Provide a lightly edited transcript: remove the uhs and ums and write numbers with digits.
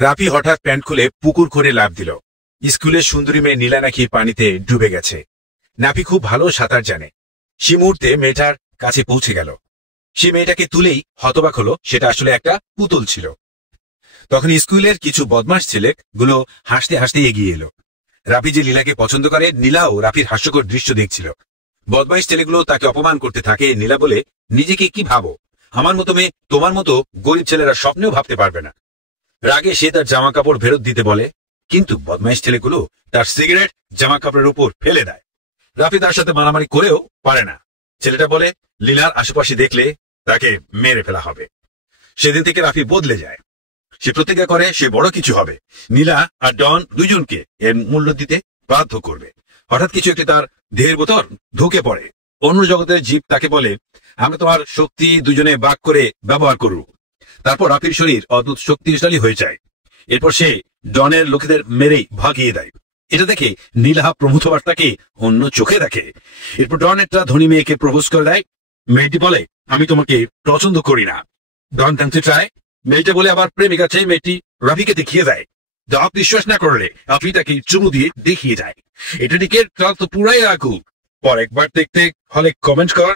রাফি হঠাৎ প্যান্ট খুলে পুকুর করে লাফ দিল। স্কুলের সুন্দরী মেয়ে নীলা নাকি পানিতে ডুবে গেছে। নাফি খুব ভালো সাঁতার জানে। সে মুহূর্তে মেয়েটার কাছে পৌঁছে গেল। সে মেয়েটাকে তুলেই হতবাক হলো, সেটা আসলে একটা পুতুল ছিল। তখন স্কুলের কিছু বদমাশ ছেলেগুলো হাসতে হাসতে এগিয়ে এলো। রাফি যে নীলাকে পছন্দ করে, নীলাও রাফির হাস্যকর দৃশ্য দেখছিল। বদমাইশ ছেলেগুলো তাকে অপমান করতে থাকে। নীলা বলে, নিজেকে কি ভাবো? আমার মতো মেয়ে তোমার মতো গরিব ছেলেরা স্বপ্নেও ভাবতে পারবে না। রাগে সে তার জামা কাপড় ফেরত দিতে বলে, কিন্তু বদমাইশ ছেলেগুলো তার সিগারেট জামা কাপড়ের উপর ফেলে দেয়। রাফি তার সাথে মারামারি করেও পারে না। ছেলেটা বলে, লীলার আশেপাশে দেখলে তাকে মেরে ফেলা হবে। সেদিন থেকে রাফি বদলে যায়। সে প্রতিজ্ঞা করে সে বড় কিছু হবে। নীলা আর ডন দুইজনকে এর মূল্য দিতে বাধ্য করবে। হঠাৎ কিছু একটি তার দেহের ভেতর ঢুকে পড়ে। অন্য জগতের জীব তাকে বলে, আমরা তোমার শক্তি দুজনে ভাগ করে ব্যবহার করব। তারপর রাফির শরীর অদ্ভুত শক্তিশালী হয়ে যায়। এরপর সে ডনের লোকেদের মেরেই ভাগিয়ে দেয়। এটা দেখে নীলা প্রমথবার তাকে অন্য চোখে দেখে। এরপর ডন একটা ধনী মেয়েকে প্রপোজ করে দেয়। মেয়েটি বলে, আমি তোমাকে পছন্দ করি না। ডন জানতে চায়। মেয়েটা বলে আবার প্রেমিকা চাই। মেয়েটি রাফিকে দেখিয়ে দেয়। ডন বিশ্বাস না করলে রাফি তাকে চুমু দিয়ে দেখিয়ে যায়। এটা দিকে তো পুরাই আগুন। পর একবার দেখতে হলে কমেন্ট কর।